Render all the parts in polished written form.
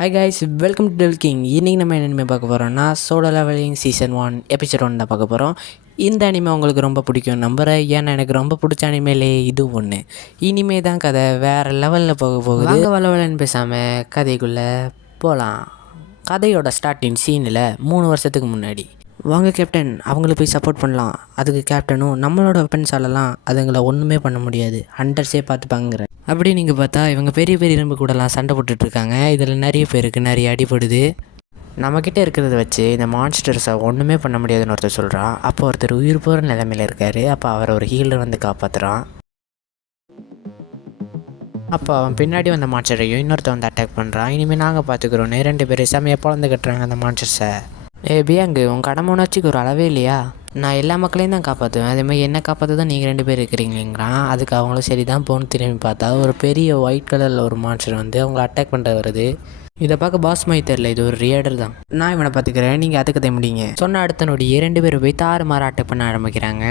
Hi guys, welcome to tell king. இன்றைக்கி நம்ம என்ன பார்க்க போகிறோம்னா சோலோ லெவலிங் சீசன் 1 எபிசோட் 1 தான் பார்க்க போகிறோம். இந்த அனிமே உங்களுக்கு ரொம்ப பிடிக்கும் நம்புகிறேன். ஏன்னா எனக்கு ரொம்ப பிடிச்ச அனிமேலே இது ஒன்று. இனிமே தான் கதை வேறு லெவலில் போக போகுது. வாங்க வளவலன்னு பேசாமல் கதைக்குள்ளே போகலாம். கதையோட ஸ்டார்டிங் சீனில் 3 வருஷத்துக்கு முன்னாடி வாங்க கேப்டன், அவங்களுக்கு போய் சப்போர்ட் பண்ணலாம். அதுக்கு கேப்டனும் நம்மளோட வெப்பன்ஸாலலாம் அதுங்களை ஒன்றுமே பண்ண முடியாது, ஹண்டர்ஸே பார்த்துப்பாங்கிற அப்படி நீங்கள் பார்த்தா இவங்க பெரிய பெரிய இரும்பு கூடலாம் சண்டை போட்டுட்ருக்காங்க. இதில் நிறைய பேருக்கு நிறைய அடிபடுது. நம்மக்கிட்ட இருக்கிறத வச்சு இந்த மான்ஸ்டர்ஸை ஒன்றுமே பண்ண முடியாதுன்னு ஒருத்தர் சொல்கிறான். அப்போ ஒருத்தர் உயிர் போகிற நிலைமையில் இருக்கார். அப்போ அவரை ஒரு ஹீலர் வந்து காப்பாற்றுறான். அப்போ அவன் பின்னாடி வந்த மான்ஸ்டரையும் இன்னொருத்த வந்து அட்டாக் பண்ணுறான். இனிமேல் நாங்கள் பார்த்துக்குறோன்னு 2 பேர் செம்மையாக பொழந்து கட்டுறாங்க அந்த மான்ஸ்டர்ஸை. பியாங்கு, உன் கடமை உணர்ச்சிக்கு ஒரு அளவே இல்லையா? நான் எல்லா மக்களையும் தான் காப்பாற்றுவேன், அதேமாதிரி என்ன காப்பாற்ற தான் நீங்கள் 2 பேர் இருக்கிறீங்கிறான். அதுக்கு அவங்களும் சரி தான் போன்னு திரும்பி பார்த்தா ஒரு பெரிய ஒயிட் கலரில் ஒரு மான்ஸ்டர் வந்து அவங்கள அட்டாக் பண்ணுறது வருது. இதை பார்க்க பாஸ் மாதிரி தெரில, இது ஒரு ரியடர் தான். நான் இவனை பார்த்துக்கிறேன், நீங்கள் அதுக்கு முடியுங்க சொன்ன அடுத்த நொடி 2 பேர் போய் தாறுமாற அட்டாக் பண்ண ஆரம்பிக்கிறாங்க.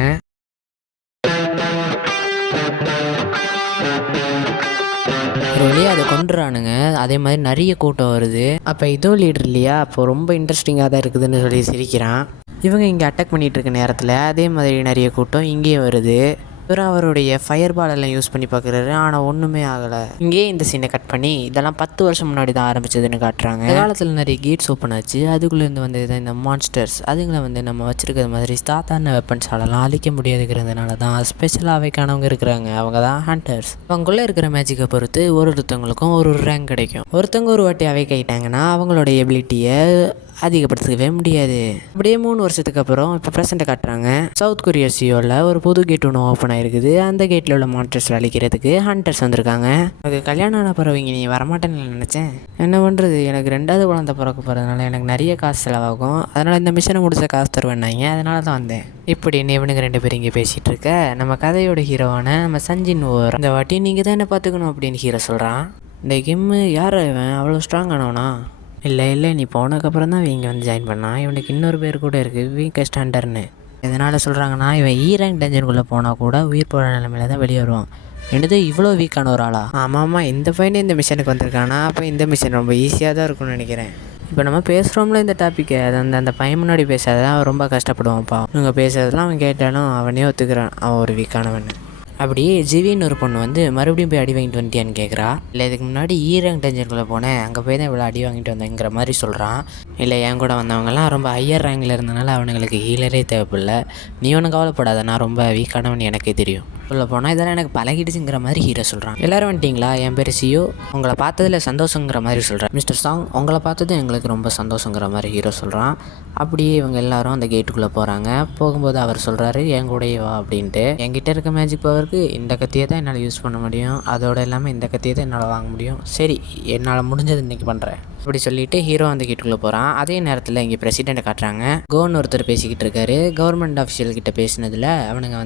ஒரு வழியாக அதை கொண்டுறானுங்க. அதே மாதிரி நிறைய கூட்டம் வருது. அப்போ இதுவும் லீடர் இல்லையா, அப்போ ரொம்ப இன்ட்ரெஸ்டிங்காக தான் இருக்குதுன்னு சொல்லி சிரிக்கிறான். இவங்க இங்கே அட்டாக் பண்ணிகிட்டு இருக்க நேரத்தில் அதே மாதிரி நிறைய கூட்டம் இங்கேயே வருது. இவரும் அவருடைய ஃபயர் பாலெல்லாம் யூஸ் பண்ணி பார்க்குறாரு, ஆனால் ஒன்றுமே ஆகலை. இங்கேயே இந்த சீனை கட் பண்ணி இதெல்லாம் 10 வருஷம் முன்னாடி தான் ஆரம்பிச்சதுன்னு காட்டுறாங்க. காலத்தில் நிறைய கேட்ஸ் ஓப்பன் ஆச்சு. அதுக்குள்ளேருந்து வந்து இந்த மான்ஸ்டர்ஸ் அதுங்களை வந்து நம்ம வச்சுருக்கிறது மாதிரி சாதாரண வெப்பன்ஸாலலாம் அழிக்க முடியாதுங்கிறதுனால தான் ஸ்பெஷலாக அவைக்கானவங்க இருக்கிறாங்க. அவங்க தான் ஹண்டர்ஸ். அவங்களுக்குள்ளே இருக்கிற மேஜிக்கை பொறுத்து ஒருத்தவங்களுக்கும் ஒரு ரேங்க் கிடைக்கும். ஒருத்தவங்க ஒரு வாட்டி அவை கைட்டாங்கன்னா அவங்களோட எபிலிட்டியை அதிகப்படுத்தவே முடியாது. அப்படியே 3 வருஷத்துக்கு அப்புறம் இப்போ ப்ரெசென்ட்டை காட்டுறாங்க. சவுத் கொரியா சியோவில் ஒரு புது கேட் ஒன்று ஓப்பன் ஆகிருக்குது. அந்த கேட்டில் உள்ள மான்ஸ்டர்ஸ் அழிக்கிறதுக்கு ஹண்டர்ஸ் வந்திருக்காங்க. எனக்கு கல்யாணம் ஆன பிறகு நீ வரமாட்டேன்னு நினச்சேன். என்ன பண்ணுறது, எனக்கு 2வது குழந்தை பிறக்க போகிறதுனால எனக்கு நிறைய காசு செலவாகும். அதனால் இந்த மிஷனை முடிச்ச காசு தருவேன்னாங்க. அதனால தான் வந்தேன். இப்படி இவனுங்க 2 பேரும் இங்கே பேசிகிட்டு இருக்க நம்ம கதையோட ஹீரோவான நம்ம சஞ்சின் ஓவர் இந்த வாட்டி நீங்கள் தான் என்ன பார்த்துக்கணும் அப்படின்னு ஹீரோ சொல்கிறான். இந்த கிம்மு யார் இவன் அவ்வளோ ஸ்ட்ராங் ஆனவனா? இல்லை நீ போனதுக்கப்புறம் தான் இங்கே வந்து ஜாயின் பண்ணான். இவனுக்கு இன்னொரு பேர் கூட இருக்குது, வீக்கஸ்ட் ஹண்டர்னு. எதனால் சொல்கிறாங்கன்னா இவன் ரேங்க் டஞ்சனுக்குள்ளே போனால் கூட உயிர் போகிற நிலைமையில தான் வெளியே வருவான். என்னது இவ்வளோ வீக்கான ஒரு ஆளா? ஆமாம், இந்த பையனே இந்த மிஷனுக்கு வந்திருக்கானா? அப்போ இந்த மிஷன் ரொம்ப ஈஸியாக தான் இருக்கும்னு நினைக்கிறேன். இப்போ நம்ம பேசுகிறோம்ல இந்த டாப்பிக்கை, அது அந்த பையன் முன்னாடி பேசாதான் அவன் ரொம்ப கஷ்டப்படுவான்ப்பா. இவங்க பேசுறதுலாம் அவன் கேட்டாலும் அவனே ஒத்துக்கிறான் அவன் ஒரு வீக்கானவன். அப்படியே ஜிவின்னு ஒரு பொண்ணு வந்து மறுபடியும் போய் அடி வாங்கிட்டு வந்துட்டியான்னு கேட்குறா. இல்லை இதுக்கு முன்னாடி ரேங்க் டஞ்சனுக்குள்ளே போனேன், அங்கே போய் தான் இவ்வளோ அடி வாங்கிட்டு வந்தேங்கிற மாதிரி சொல்கிறான். இல்லை என் கூட வந்தவங்கலாம் ரொம்ப ஹையர் ரேங்கில் இருந்தனால அவனுங்களுக்கு ஹீலரே தேவைப்படல. நீ ஒன்றும் கவலைப்படாத, நான் ரொம்ப வீக்கானவன் எனக்கே தெரியும். உள்ள போனால் இதெல்லாம் எனக்கு பழகிடுச்சுங்கிற மாதிரி ஹீரோ சொல்கிறான். எல்லோரும் வந்துட்டிங்களா? என் பேர் சியோ, உங்களை பார்த்ததில் சந்தோஷங்கிற மாதிரி சொல்கிறேன். மிஸ்டர் சாங், உங்களை பார்த்தது எங்களுக்கு ரொம்ப சந்தோஷங்கிற மாதிரி ஹீரோ சொல்கிறான். அப்படியே இவங்க எல்லாரும் அந்த கேட்டுக்குள்ளே போகிறாங்க. போகும்போது அவர் சொல்கிறாரு, என் கூடயே வா அப்படின்ட்டு. என்கிட்ட இருக்க மேஜிக் பவருக்கு இந்த கத்தியை தான் என்னால் யூஸ் பண்ண முடியும், அதோடு இல்லாமல் இந்த கத்தியை தான் என்னால் வாங்க முடியும். சரி, என்னால் முடிஞ்சது இன்றைக்கி பண்ணுறேன் அப்படி சொல்லிட்டு ஹீரோ அந்த கேட்டுக்குள்ளே போகிறான். அதே நேரத்தில் இங்கே பிரசிடெண்ட்டை காட்டுறாங்க. கோன்னு ஒருத்தர் பேசிக்கிட்டு இருக்காரு. கவர்மெண்ட் ஆஃபீஷியல் கிட்ட பேசினதில் அவனுங்க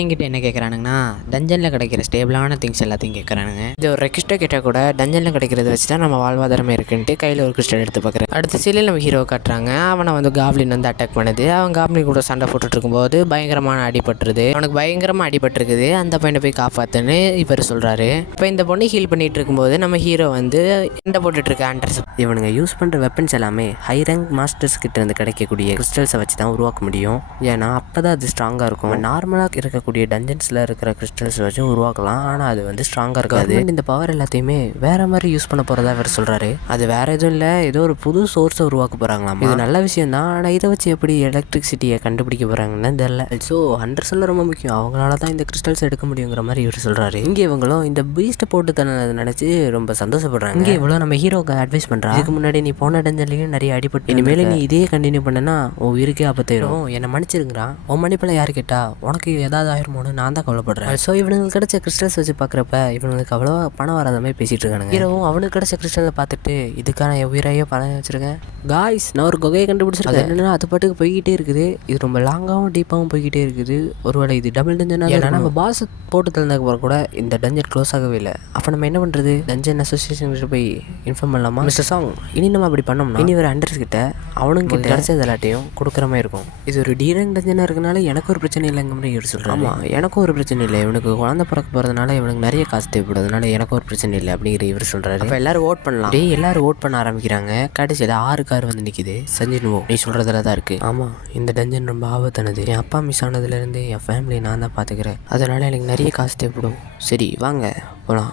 என்கிட்ட என்ன கேட்குறானுங்கன்னா, டஞ்சனில் கிடைக்கிற ஸ்டேபிளான திங்ஸ் எல்லாத்தையும் கேட்குறானுங்க. இது ஒரு ரெக்வஸ்ட்டை கேட்டால் கூட டஞ்சனில் கிடைக்கிறத வச்சு தான் நம்ம வாழ்வாதாரமே இருக்குன்ட்டு கையில் ஒரு கிறிஸ்டல் எடுத்து பார்க்குறேன். அடுத்த சீலில் நம்ம ஹீரோ காட்டுறாங்க. அவனை வந்து காப்ளின் வந்து அட்டாக் பண்ணுது. அவன் காப்ளின் கூட சண்டை போட்டுட்டு இருக்கும்போது பயங்கரமான அடிபட்டுருது. அவனுக்கு பயங்கரமாக அடிபட்டுருக்குது. அந்த பையனை போய் காப்பாற்றுன்னு இவர் சொல்கிறாரு. இப்போ இந்த பொண்ணு ஹீல் பண்ணிகிட்டு இருக்கும்போது நம்ம ஹீரோ வந்து சண்டை போட்டுட்ருக்க ஹண்டர்ஸ் இவனுங்க யூஸ் பண்ணுற வெப்பன்ஸ் எல்லாமே ஹை ரேங்க் மாஸ்டர்ஸ் கிட்ட இருந்து கிடைக்கக்கூடிய கிறிஸ்டல்ஸை வச்சு தான் உருவாக்க முடியும். ஏன்னா அப்போ தான் அது ஸ்ட்ராங்காக இருக்கும். நார்மலாக இருக்கக்கூடிய டஞ்சன்ஸில் இருக்கிற கிறிஸ்டல்ஸ் வச்சு உருவாக்கலாம், ஆனால் அது வந்து ஸ்ட்ராங்காக இருக்காது. இந்த பவர் எல்லாத்தையுமே வேறு மாதிரி யூஸ் பண்ண போகிறதா அவர் சொல்கிறாரு. அது வேறு எதுவும் இல்லை, ஏதோ ஒரு புது சோர்ஸை உருவாக்க போகிறாங்களாம். இது நல்ல விஷயம் தான், ஆனால் இதை வச்சு எப்படி எலக்ட்ரிசிட்டியை கண்டுபிடிக்க போகிறாங்கன்னு தெரியல. ஸோ ஹண்டர்ஸ் எல்லாம் ரொம்ப முக்கியம், அவங்களால தான் இந்த கிறிஸ்டல்ஸ் எடுக்க முடியுங்கிற மாதிரி இவர் சொல்கிறாரு. இங்கே இவங்களும் இந்த பீஸ்ட்டை போட்டு தானே நினச்சி ரொம்ப சந்தோஷப்படுறாங்க. இங்கே இவ்வளோ நம்ம ஹீரோக்கு அட்வைஸ் பண்ணுறா. இதுக்கு முன்னாடி நீ போன டஞ்சன்லையும் நிறைய அடிபட்டு, இனிமேல் நீ இதே கண்டினியூ பண்ணனா உன் உயிருக்கே ஆபத்தாயிரும். என்னை மன்னிச்சிருங்கிறான். உன் மன்னிப்பெல்லாம் யாரு கேட்டா? உனக்கு ஏதாவது ஆயிருமோன்னு நான் தான் கவலைப்படுறேன். ஸோ இவனுக்கு கிடைச்ச கிறிஸ்டல்ஸ் வச்சு பார்க்குறப்ப இவனுக்கு அவ்வளோ பணம் வராத மாதிரி பேசிகிட்டு இருக்கானுங்க. ஹீரோவும் அவனுக்கு கிடைச்ச கிறிஸ்டலை பார்த்துட்டு இதுக்கான என் உயிரையோ பணம் வச்சுருக்கேன் காய்ஸ், நான் ஒரு குகையை கண்டுபிடிச்சிருக்கேன். என்னன்னா அது பாட்டுக்கு போய்கிட்டே இருக்குது. இது ரொம்ப லாங்காகவும் டீப்பாகவும் போய்கிட்டே இருக்குது. ஒருவேளை இது டபுள் டஞ்சனா? ஏன்னா நம்ம பாஸ் போட்டு தந்ததுக்கு அப்புறம் கூட இந்த டஞ்சன் க்ளோஸ் ஆகவே இல்லை. அப்போ நம்ம என்ன பண்ணுறது? டஞ்சன் அசோசியேஷன் போய் இன்ஃபார்ம் பண்ணலாமா? மிஸ்டர் சாங் இனி நம்ம அப்படி பண்ணோம்னா இனி ஒரு ஹண்டர்ஸ் கிட்ட அவனும் கிட்ட கிடைச்சது எல்லாத்தையும் கொடுக்குற மாதிரி இருக்கும். இது ஒரு டீரங் டஞ்சனாக இருக்கனால எனக்கு ஒரு பிரச்சனை இல்லைங்க மாதிரி இவர் சொல்கிறான். ஆமாம், எனக்கும் ஒரு பிரச்சனை இல்லை, இவனுக்கு குழந்தை பிறக்க போகிறதுனால இவனுக்கு நிறைய காசு தேவைப்படுறதுனால எனக்கு ஒரு பிரச்சனை இல்லை அப்படிங்கிற இவர் சொல்கிறாரு. அப்போ எல்லாரும் ஓட் பண்ணலாம். எல்லாரும் ஓட் பண்ண ஆரம்பிக்கிறாங்க. கடைசியில் 6 கார் வந்து நிற்கிது. சஞ்சினுவோ நீ சொல்கிறதுல தான் இருக்குது. ஆமாம், இந்த டஞ்சன் ரொம்ப ஆபத்தானது. என் அப்பா மிஸ் ஆனதுலேருந்து என் ஃபேமிலியை நான் தான் பார்த்துக்கிறேன். அதனால் எனக்கு நிறைய காசு தேவைப்படும். சரி வாங்க போகலாம்.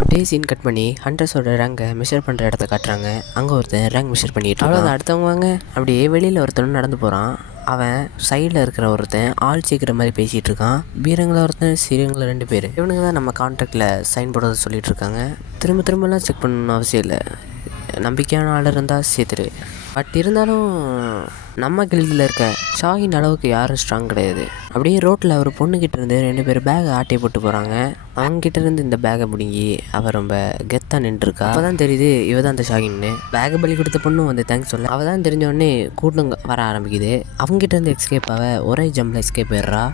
அப்படியே சீன் கட் பண்ணி ஹண்டர்ஸோட ரேங்கை மெஷர் பண்ணுற இடத்த காட்டுறாங்க. அங்கே ஒருத்தன் ரேங்க் மெஷர் பண்ணிட்டு அவ்வளோ அடுத்தவங்க வாங்க. அப்படியே வெளியில் ஒருத்தன் நடந்து போகிறான். அவன் சைடில் இருக்கிற ஒருத்தன் ஆள் சேர்க்குற மாதிரி பேசிகிட்டு இருக்கான். பீரங்களை ஒருத்தன் சீரங்களை 2 பேர். இவனுங்க தான் நம்ம கான்ட்ராக்டில் சைன் போடுறத சொல்லிகிட்டு இருக்காங்க. திரும்பலாம் செக் பண்ணணும்னு அவசியம் இல்லை, நம்பிக்கையான ஆள் இருந்தால் சேர்த்துரு. பட் இருந்தாலும் நம்ம கில்டில் இருக்க ஷாஹின் அளவுக்கு யாரும் ஸ்ட்ராங் கிடையாது. அப்படியே ரோட்டில் ஒரு பொண்ணுக்கிட்ட இருந்து 2 பேர் பேகை ஆட்டை போட்டு போகிறாங்க. அவங்ககிட்ட இருந்து இந்த பேகை பிடுங்கி அவள் ரொம்ப கெத்தாக நின்றுருக்கா. அப்போ தான் தெரியுது இவ தான் அந்த ஷாஹின்னு. பேகை பலி கொடுத்த பொண்ணும் வந்து தேங்க்ஸ் சொல்ல. அவள் தான் தெரிஞ்ச உடனே கூட்டம் வர ஆரம்பிக்குது. அவங்ககிட்ட இருந்து எஸ்கேப் ஒரே ஜம்பில் எஸ்கேப் ஆயிடுறா.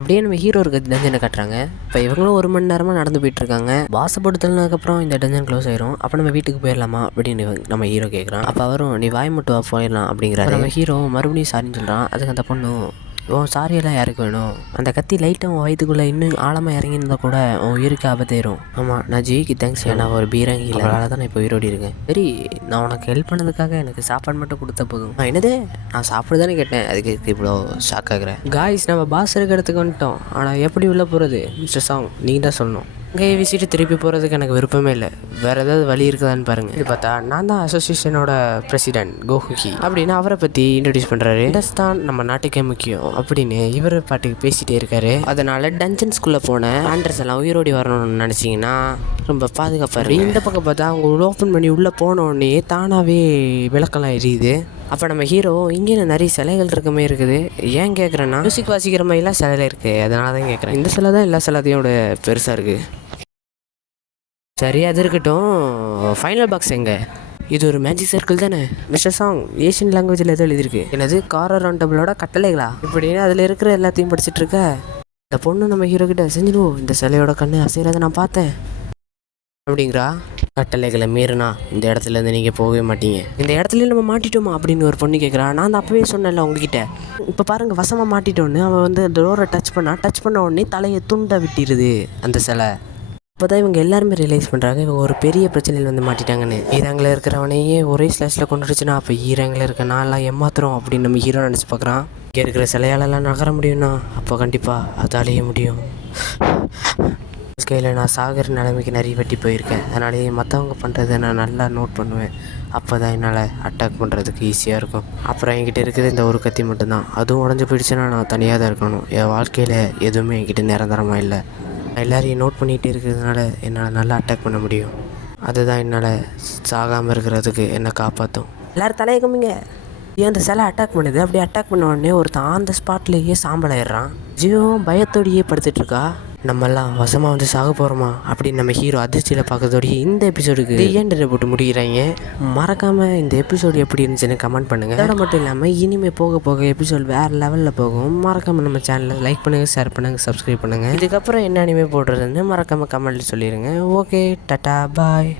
அப்படியே நம்ம ஹீரோ இருக்க டஞ்சனை காட்டுறாங்க. இப்போ இவங்களும் 1 மணி நேரமாக நடந்து போயிட்டுருக்காங்க. வாசப்படுத்தலனதுக்கப்புறம் இந்த டஞ்சன் க்ளோஸ் ஆயிரும். அப்போ நம்ம வீட்டுக்கு போயிடலாமா அப்படின்னு நம்ம ஹீரோ கேட்குறான். அப்போ அவரும் நீ வாய் மட்டும் போயிடலாம் அப்படிங்கிறாரு. நம்ம ஹீரோ மறுபடியும் சாரின்னு சொல்கிறான். அதுக்கு அந்த பொண்ணும் சாரியெல்லாம் யாருக்கு வேணும், அந்த கத்தி லைட்டாக உன் வயிற்றுக்குள்ளே இன்னும் ஆழமாக இறங்கியிருந்தா கூட உன் உயிருக்கு ஆபத்தாயிரும். ஆமாம், நான் ஜிவிக்கு தேங்க்ஸ். நான் ஒரு பீரங்கி அதனால தான் நான் இப்போ உயிரோடி இருக்கேன். சரி, நான் உனக்கு ஹெல்ப் பண்ணதுக்காக எனக்கு சாப்பாடு மட்டும் கொடுத்தா போதும். என்னது, நான் சாப்பிட தானே கேட்டேன், அதுக்கு இவ்வளோ ஷாக் ஆகுறேன். காய்ஸ், நம்ம பாஸ் இருக்க இடத்துக்கு வந்துட்டோம். ஆனால் எப்படி உள்ளே போகிறது மிஸ்டர் சாங் நீங்கள் தான் சொல்லணும். இங்கே வீசிட்டு திருப்பி போகிறதுக்கு எனக்கு விருப்பமே இல்லை. வேறு ஏதாவது வழி இருக்குதான்னு பாருங்கள். இது பார்த்தா நான் தான் அசோசியேஷனோட பிரசிடென்ட் கோஹுகி அப்படின்னு அவரை பற்றி இன்ட்ரடியூஸ் பண்ணுறாரு. தான் நம்ம நாட்டுக்கே முக்கியம் அப்படின்னு இவர் பாட்டுக்கு பேசிகிட்டே இருக்காரு. அதனால் டஞ்சன்ஸ்குள்ளே போன ஆண்ட்ரஸ் எல்லாம் உயிரோடி வரணும்னு நினச்சிங்கன்னா ரொம்ப பாதுகாப்பாக. இந்த பக்கம் பார்த்தா அவங்க ஓப்பன் பண்ணி உள்ளே போனோடனே தானாகவே விளக்கெல்லாம் எரியுது. அப்போ நம்ம ஹீரோ இங்கே நிறைய சிலைகள் இருக்க மாதிரி இருக்குது. ஏன் கேட்குறேன்னா மியூசிக் வாசிக்கிற மாதிரிலாம் சிலை இருக்குது, அதனால தான் கேட்குறேன். இந்த சிலை தான் எல்லா சிலையோட பெருசாக இருக்குது. சரி, அது இருக்கட்டும். ஃபைனல் பாக்ஸ் எங்கே? இது ஒரு மேஜிக் சர்க்கிள் தானே மிஸ்டர் சாங்? ஏஷியன் லாங்குவேஜில் எதோ எழுதியிருக்கு. என்னது காரர் ரவுண்டபிளோட கட்டளைகளா இப்படின்னு அதில் இருக்கிற எல்லாத்தையும் படிச்சுட்டு இருக்க. இந்த பொண்ணு நம்ம ஹீரோ கிட்ட செஞ்சிடுவோம், இந்த சிலையோட கண்ணு அசைகிறத நான் பார்த்தேன் அப்படிங்கிறா. கட்டளைகளை மீறினா இந்த இடத்துலேருந்து நீங்கள் போகவே மாட்டீங்க. இந்த இடத்துல நம்ம மாட்டிட்டோமா அப்படின்னு ஒரு பொண்ணு கேட்குறா. நான் அந்த அப்பவே சொன்னேன்ல உங்ககிட்ட, இப்போ பாருங்கள் வசமாக மாட்டிட்டோன்னு. அவன் வந்து அந்த டோரை டச் பண்ண உடனே தலையை துண்டை விட்டிடுது அந்த சிலை. அப்போ தான் இவங்க எல்லாருமே ரியலைஸ் பண்ணுறாங்க இவங்க ஒரு பெரிய பிரச்சனையில் வந்து மாட்டிட்டாங்கன்னு. ஈராங்கில் இருக்கிறவனையே ஒரே ஸ்லாஷில் கொண்டுடுச்சுன்னா அப்போ ஈராங்கில் இருக்க நான்லாம் ஏமாத்துறோம் அப்படின்னு நம்ம ஹீரோ நினச்சி பார்க்குறான். இங்கே இருக்கிற சிலையாலெல்லாம் நகர முடியும்னா அப்போ கண்டிப்பாக அதாலேயே முடியும். கையில் நான் சாகிற நிலைமைக்கு நிறைய வெட்டி போயிருக்கேன். அதனாலேயே மற்றவங்க பண்ணுறதை நான் நல்லா நோட் பண்ணுவேன். அப்போ தான் என்னால் அட்டாக் பண்ணுறதுக்கு ஈஸியாக இருக்கும். அப்புறம் என்கிட்ட இருக்கிறது இந்த ஒரு கத்தி மட்டும்தான். அதுவும் உடஞ்சி போயிடுச்சுன்னா நான் தனியாக தான் இருக்கணும். என் வாழ்க்கையில் எதுவுமே என்கிட்ட நிரந்தரமாக இல்லை. எல்லோரையும் நோட் பண்ணிகிட்டே இருக்கிறதுனால என்னால் நல்லா அட்டாக் பண்ண முடியும். அதுதான் என்னால் சாகாமல் இருக்கிறதுக்கு என்னை காப்பாற்றும். எல்லோரும் தலையை கம்மிங்க. ஏன் அந்த சிலை அட்டாக் பண்ணுது. அப்படி அட்டாக் பண்ண உடனே ஒருத்தன் அந்த ஸ்பாட்லேயே சாம்பல் ஆயிடுறான். ஜீவம் பயத்தோடையே படுத்துட்ருக்கா. நம்மெல்லாம் வசமாக வந்து சாக போகிறோமா அப்படின்னு நம்ம ஹீரோ அதிர்ச்சியில் பார்க்கறதோடைய இந்த எபிசோடுக்கு ஏண்டரை போட்டு முடிகிறாங்க. மறக்காமல் இந்த எபிசோடு எப்படி இருந்துச்சுன்னு கமெண்ட் பண்ணுங்கள். அதோட மட்டும் இல்லாமல் இனிமேல் போக போக எபிசோடு வேறு லெவலில் போகும். மறக்காமல் நம்ம சேனலை லைக் பண்ணுங்கள், ஷேர் பண்ணுங்கள், சப்ஸ்கிரைப் பண்ணுங்கள். இதுக்கப்புறம் என்ன அனிமே போடுறதுன்னு மறக்காமல் கமெண்ட்டில் சொல்லிடுங்க. ஓகே, டாடா, பாய்.